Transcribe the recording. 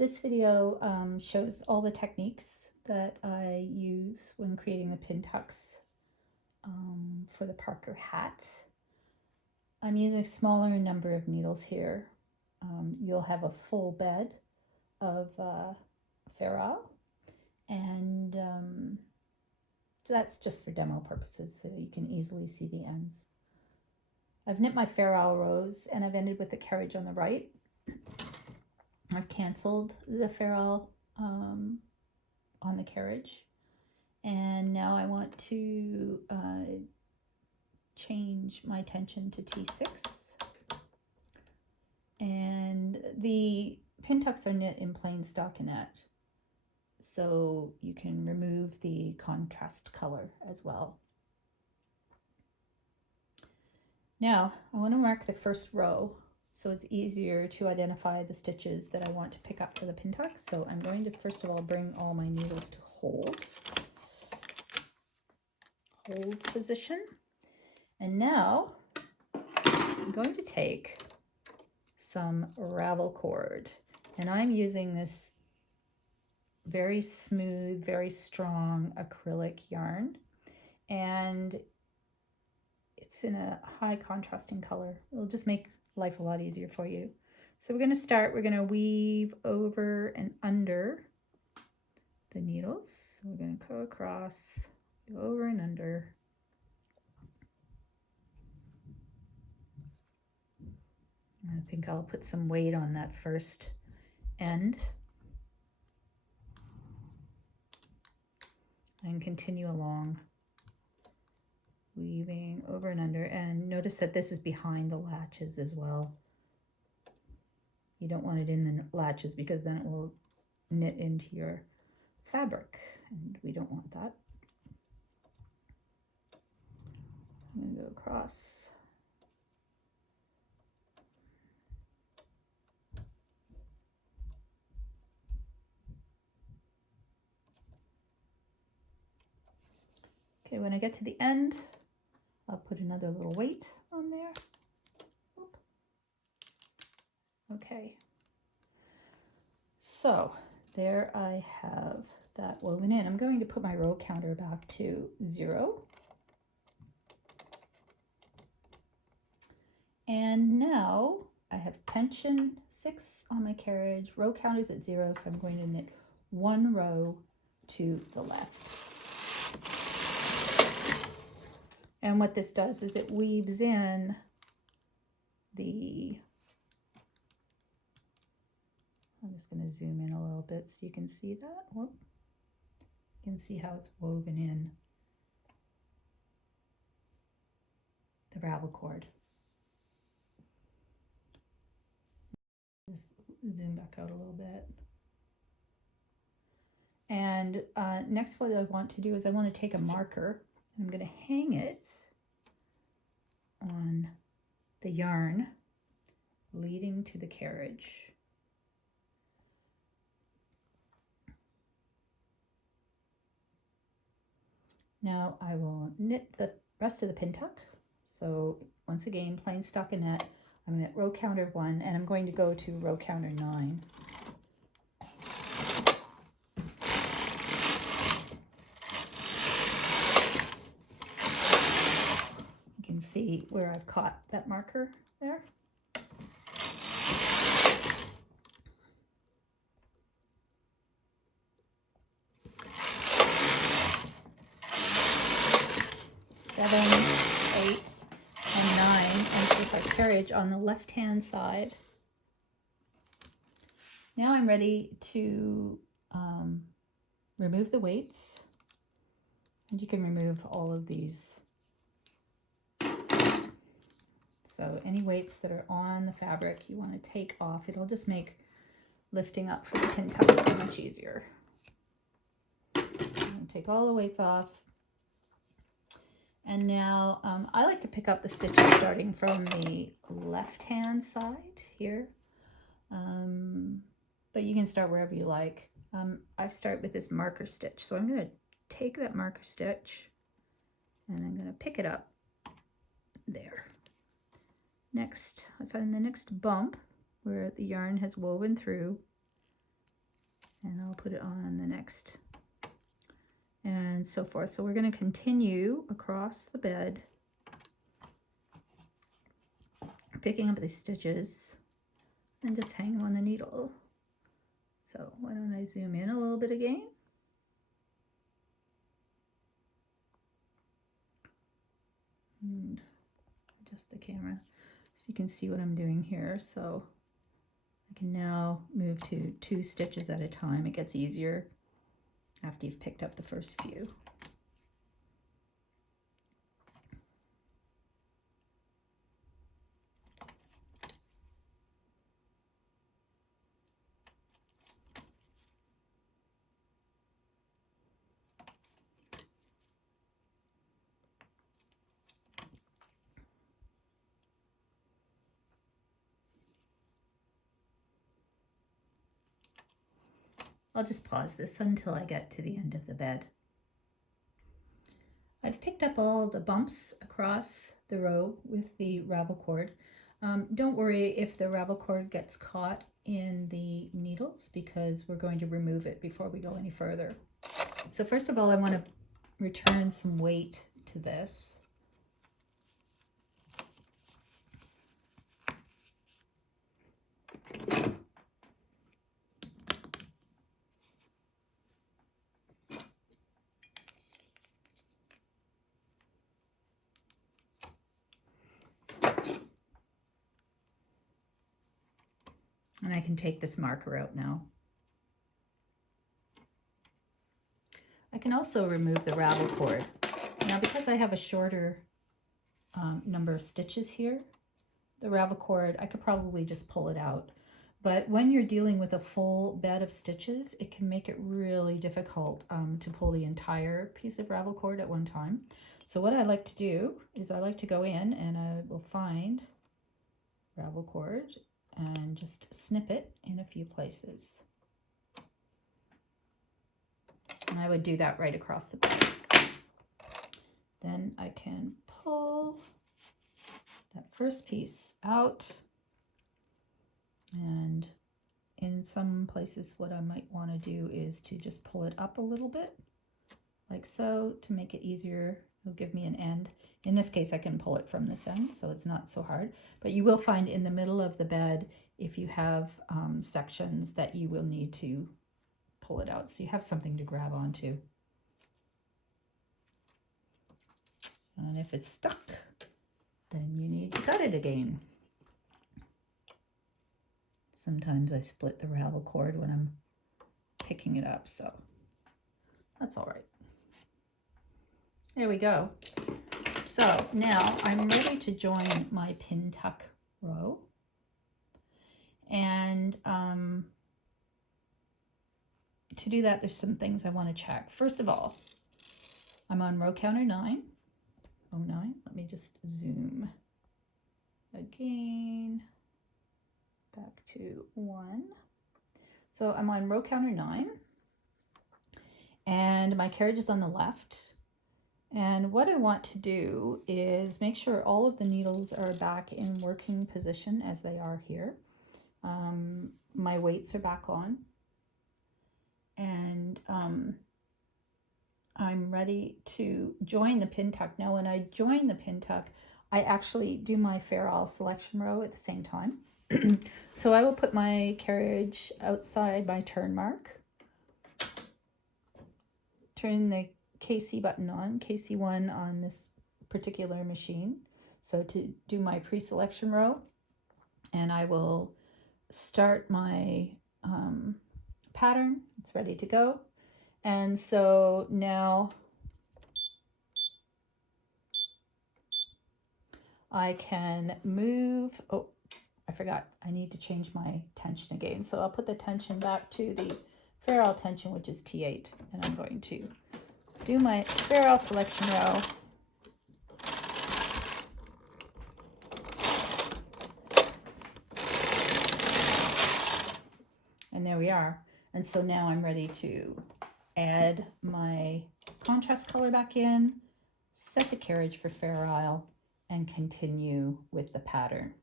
This video shows all the techniques that I use when creating the pintucks for the Parker hat. I'm using a smaller number of needles here. You'll have a full bed of ferrule, and so that's just for demo purposes, so you can easily see the ends. I've knit my ferrule rows and I've ended with the carriage on the right. I've canceled the ferrule on the carriage, and now I want to change my tension to T6. And the pintucks are knit in plain stockinette, so you can remove the contrast color as well. Now I want to mark the first row so it's easier to identify the stitches that I want to pick up for the pintuck. So I'm going to first of all bring all my needles to hold position. And now I'm going to take some ravel cord, and I'm using this very smooth, very strong acrylic yarn, and it's in a high contrasting color. It'll just make life a lot easier for you. So we're going to weave over and under the needles. So we're going to go across, go over and under. I think I'll put some weight on that first end and continue along, weaving over and under. And notice that this is behind the latches as well. You don't want it in the latches because then it will knit into your fabric, and we don't want that. I'm going to go across. Okay, when I get to the end, I'll put another little weight on there. Oop. Okay, so there I have that woven in. I'm going to put my row counter back to 0. And now I have tension 6 on my carriage, row count is at 0, so I'm going to knit 1 row to the left. And what this does is it weaves in the, I'm just going to zoom in a little bit so you can see that. Whoop. You can see how it's woven in the ravel cord. Just zoom back out a little bit. And next what I want to do is I want to take a marker. I'm going to hang it on the yarn leading to the carriage. Now I will knit the rest of the pintuck. So once again, plain stockinette. I'm at row counter 1, and I'm going to go to row counter 9. You can see where I've caught that marker there. Seven, 8, and 9, and with our carriage on the left-hand side. Now I'm ready to remove the weights, and you can remove all of these. So any weights that are on the fabric you want to take off. It'll just make lifting up for the pintuck so much easier. Take all the weights off. And now I like to pick up the stitches starting from the left-hand side here. But you can start wherever you like. I start with this marker stitch. So I'm going to take that marker stitch and I'm going to pick it up there. Next, I find the next bump where the yarn has woven through, and I'll put it on the next, and so forth. So we're going to continue across the bed, picking up these stitches and just hang them on the needle. So why don't I zoom in a little bit again? And adjust the camera so you can see what I'm doing here. So I can now move to 2 stitches at a time. It gets easier after you've picked up the first few. I'll just pause this until I get to the end of the bed. I've picked up all the bumps across the row with the ravel cord. Don't worry if the ravel cord gets caught in the needles, because we're going to remove it before we go any further. So first of all, I want to return some weight to this. And I can take this marker out now. I can also remove the ravel cord. Now, because I have a shorter number of stitches here, the ravel cord, I could probably just pull it out. But when you're dealing with a full bed of stitches, it can make it really difficult to pull the entire piece of ravel cord at one time. So what I like to do is I like to go in and I will find ravel cord and just snip it in a few places. And I would do that right across the bed. Then I can pull that first piece out, and in some places what I might want to do is to just pull it up a little bit, like so, to make it easier. It'll give me an end. In this case I can pull it from this end, so it's not so hard, but you will find in the middle of the bed, if you have sections, that you will need to pull it out so you have something to grab onto. And if it's stuck, then you need to cut it again. Sometimes I split the ravel cord when I'm picking it up, so that's all right. There we go. So now I'm ready to join my pin tuck row. And to do that, there's some things I want to check. First of all, I'm on row counter 9. Oh, 9. Let me just zoom again. Back to 1. So I'm on row counter 9. And my carriage is on the left. And what I want to do is make sure all of the needles are back in working position as they are here. My weights are back on. And I'm ready to join the pin tuck. Now when I join the pin tuck, I actually do my ferrule selection row at the same time. So I will put my carriage outside my turn mark, turn the KC button on, KC1 on this particular machine. So to do my pre-selection row, and I will start my pattern. It's ready to go. And so now I can move. Oh, I forgot. I need to change my tension again. So I'll put the tension back to the ferrule tension, which is T8. And I'm going to do my ferrule selection row. And there we are. And so now I'm ready to add my contrast color back in, set the carriage for ferrule, and continue with the pattern.